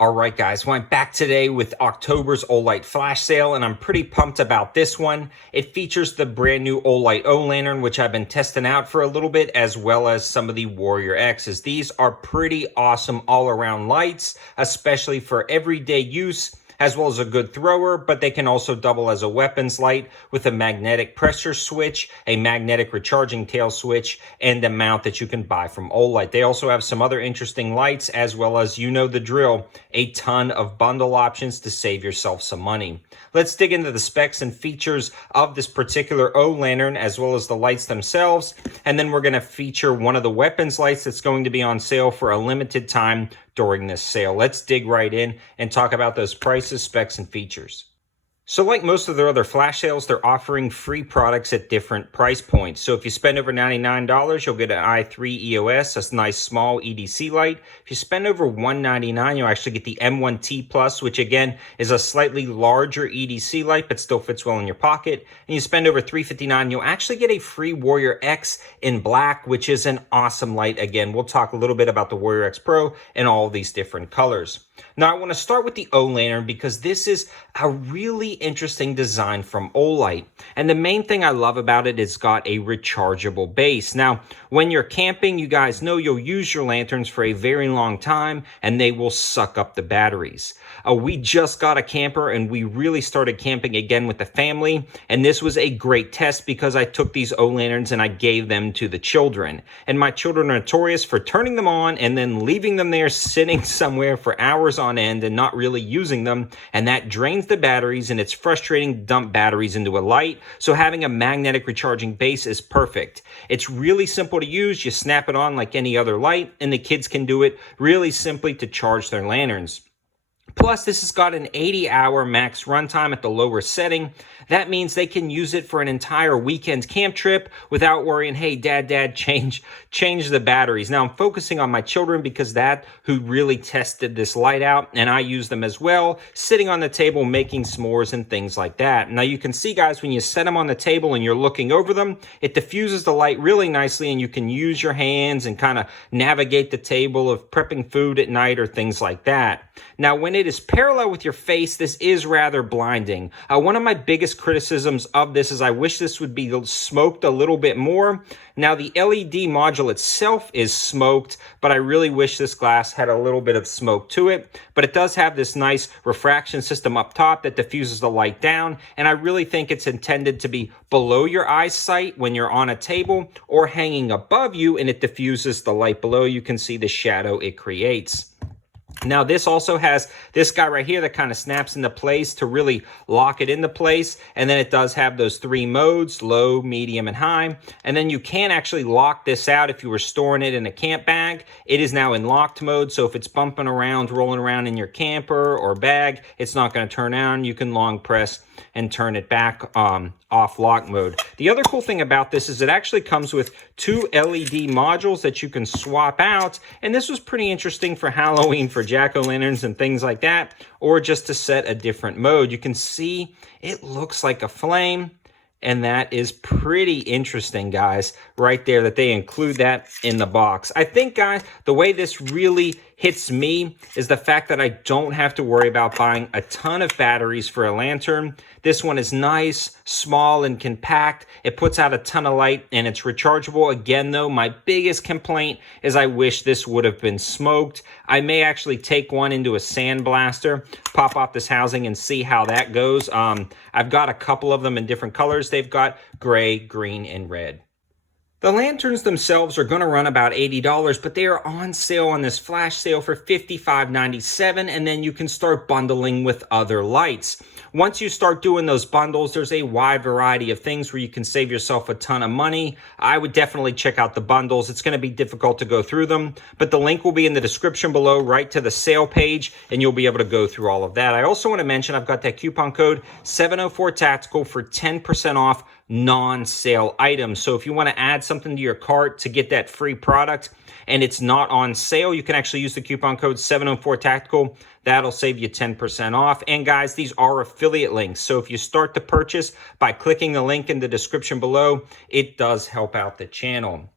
All right, guys, well, I'm back today with October's Olight flash sale, and I'm pretty pumped about this one. It features the brand new Olight O lantern, which I've been testing out for a little bit, as well as some of the Warrior X's. These are pretty awesome all-around lights, especially for everyday use, as well as a good thrower, but they can also double as a weapons light with a magnetic pressure switch, a magnetic recharging tail switch, and a mount that you can buy from Olight. They also have some other interesting lights, as well as, you know the drill, a ton of bundle options to save yourself some money. Let's dig into the specs and features of this particular O lantern, as well as the lights themselves, and then we're going to feature one of the weapons lights that's going to be on sale for a limited time during this sale. Let's dig right in and talk about those prices, specs, and features. So like most of their other flash sales, they're offering free products at different price points. So if you spend over $99, you'll get an i3 EOS, a nice small EDC light. If you spend over $199, you'll actually get the M1T Plus, which again is a slightly larger EDC light, but still fits well in your pocket. And you spend over $359, you'll actually get a free Warrior X in black, which is an awesome light. Again, we'll talk a little bit about the Warrior X Pro and all of these different colors. Now, I want to start with the O lantern because this is a really interesting design from Olight. And the main thing I love about it is it's got a rechargeable base. Now, when you're camping, you guys know you'll use your lanterns for a very long time and they will suck up the batteries. We just got a camper and we really started camping again with the family. And this was a great test because I took these O lanterns and I gave them to the children. And my children are notorious for turning them on and then leaving them there sitting somewhere for hours on end and not really using them. And that drains the batteries, and it's frustrating to dump batteries into a light. So having a magnetic recharging base is perfect. It's really simple to use. You snap it on like any other light and the kids can do it really simply to charge their lanterns. Plus, this has got an 80-hour max runtime at the lower setting. That means they can use it for an entire weekend camp trip without worrying, hey, dad, change the batteries. Now, I'm focusing on my children because that's who really tested this light out, and I use them as well, sitting on the table making s'mores and things like that. Now, you can see, guys, when you set them on the table and you're looking over them, it diffuses the light really nicely, and you can use your hands and kind of navigate the table of prepping food at night or things like that. Now, when it is parallel with your face, this is rather blinding. One of my biggest criticisms of this is I wish this would be smoked a little bit more. Now, the LED module itself is smoked, but I really wish this glass had a little bit of smoke to it. But it does have this nice refraction system up top that diffuses the light down, and I really think it's intended to be below your eyesight when you're on a table or hanging above you, and it diffuses the light below. You can see the shadow it creates. Now, this also has this guy right here that kind of snaps into place to really lock it into place. And then it does have those three modes, low, medium, and high. And then you can actually lock this out if you were storing it in a camp bag. It is now in locked mode. So if it's bumping around, rolling around in your camper or bag, it's not going to turn on. You can long press and turn it back off lock mode. The other cool thing about this is it actually comes with two LED modules that you can swap out. And this was pretty interesting for Halloween, for jack-o'-lanterns and things like that, or just to set a different mode. You can see it looks like a flame. And that is pretty interesting, guys, right there, that they include that in the box. I think, guys, the way this really hits me is the fact that I don't have to worry about buying a ton of batteries for a lantern. This one is nice, small, and compact. It puts out a ton of light, and it's rechargeable. Again, though, my biggest complaint is I wish this would have been smoked. I may actually take one into a sandblaster, pop off this housing, and see how that goes. I've got a couple of them in different colors. They've got gray, green, and red. The lanterns themselves are going to run about $80, but they are on sale on this flash sale for $55.97, and then you can start bundling with other lights. Once you start doing those bundles, there's a wide variety of things where you can save yourself a ton of money. I would definitely check out the bundles. It's going to be difficult to go through them, but the link will be in the description below, right to the sale page, and you'll be able to go through all of that. I also want to mention I've got that coupon code 704TACTICAL for 10% off non-sale items. So if you want to add something to your cart to get that free product and it's not on sale, you can actually use the coupon code 704TACTICAL. That'll save you 10% off. And guys, these are affiliate links. So if you start the purchase by clicking the link in the description below, it does help out the channel.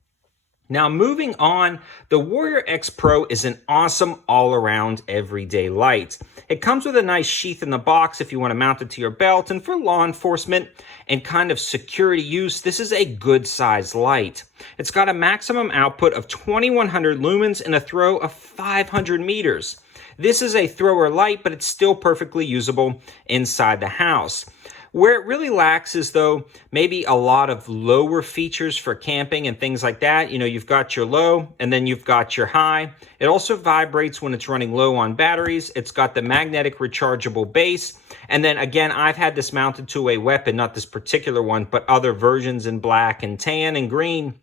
Now, moving on, the Warrior X Pro is an awesome all-around everyday light. It comes with a nice sheath in the box if you want to mount it to your belt, and for law enforcement and kind of security use, this is a good size light. It's got a maximum output of 2100 lumens and a throw of 500 meters. This is a thrower light, but it's still perfectly usable inside the house. Where it really lacks is, though, maybe a lot of lower features for camping and things like that. You know, you've got your low and then you've got your high. It also vibrates when it's running low on batteries. It's got the magnetic rechargeable base. And then again, I've had this mounted to a weapon, not this particular one, but other versions in black and tan and green.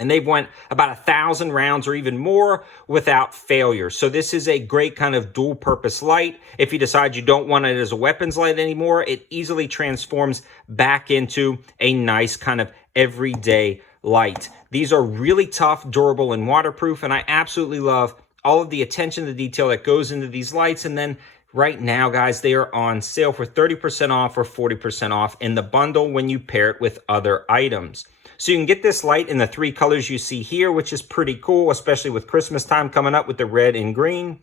And they've went about 1,000 rounds or even more without failure. So this is a great kind of dual purpose light. If you decide you don't want it as a weapons light anymore, it easily transforms back into a nice kind of everyday light. These are really tough, durable, and waterproof. And I absolutely love all of the attention to detail that goes into these lights. And then right now, guys, they are on sale for 30% off or 40% off in the bundle when you pair it with other items. So you can get this light in the 3 colors you see here, which is pretty cool, especially with Christmas time coming up with the red and green.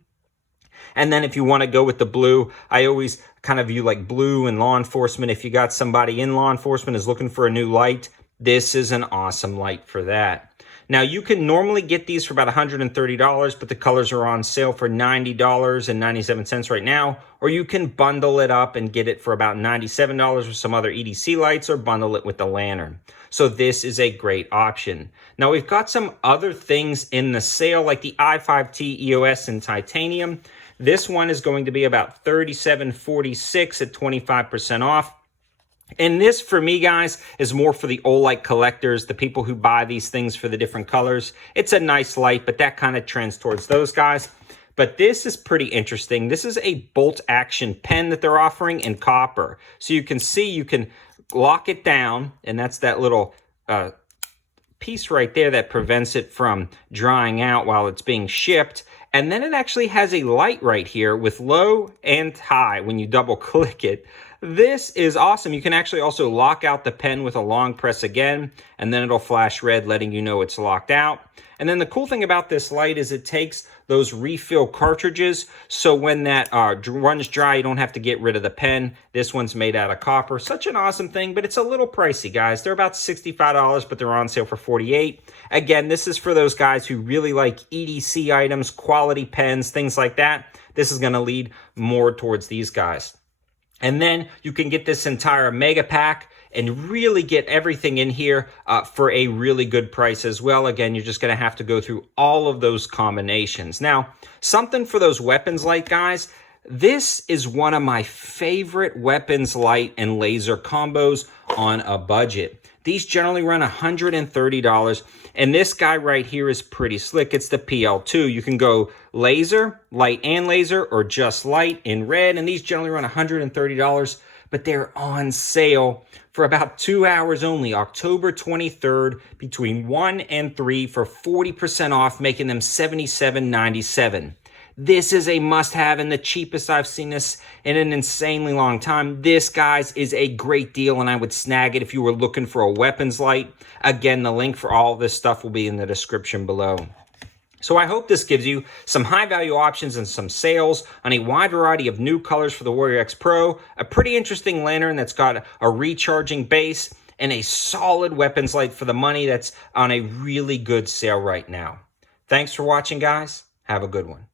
And then if you want to go with the blue, I always kind of view like blue and law enforcement. If you got somebody in law enforcement is looking for a new light, this is an awesome light for that. Now, you can normally get these for about $130, but the colors are on sale for $90.97 right now. Or you can bundle it up and get it for about $97 with some other EDC lights, or bundle it with the lantern. So this is a great option. Now, we've got some other things in the sale, like the i5T EOS in titanium. This one is going to be about $37.46 at 25% off. And this, for me, guys, is more for the Olight collectors, the people who buy these things for the different colors. It's a nice light, but that kind of trends towards those guys. But this is pretty interesting. This is a bolt action pen that they're offering in copper. So you can see you can lock it down, and that's that little piece right there that prevents it from drying out while it's being shipped. And then it actually has a light right here with low and high when you double click it. This is awesome. You can actually also lock out the pen with a long press again, and then it'll flash red, letting you know it's locked out. And then the cool thing about this light is it takes those refill cartridges, so when that runs dry, you don't have to get rid of the pen. This one's made out of copper. Such an awesome thing, but it's a little pricey, guys. They're about $65, but they're on sale for $48. Again, this is for those guys who really like EDC items, quality pens, things like that. This is going to lead more towards these guys. And then you can get this entire mega pack and really get everything in here for a really good price as well. Again, you're just going to have to go through all of those combinations. Now, something for those weapons light guys. This is one of my favorite weapons light and laser combos on a budget. These generally run $130. And this guy right here is pretty slick. It's the PL2. You can go laser, light and laser, or just light in red. And these generally run $130, but they're on sale for about 2 hours only, October 23rd, between 1 and 3 for 40% off, making them $77.97. This is a must-have and the cheapest I've seen this in an insanely long time. This, guys, is a great deal, and I would snag it if you were looking for a weapons light. Again, the link for all of this stuff will be in the description below. So I hope this gives you some high-value options and some sales on a wide variety of new colors for the Warrior X Pro, a pretty interesting lantern that's got a recharging base, and a solid weapons light for the money that's on a really good sale right now. Thanks for watching, guys. Have a good one.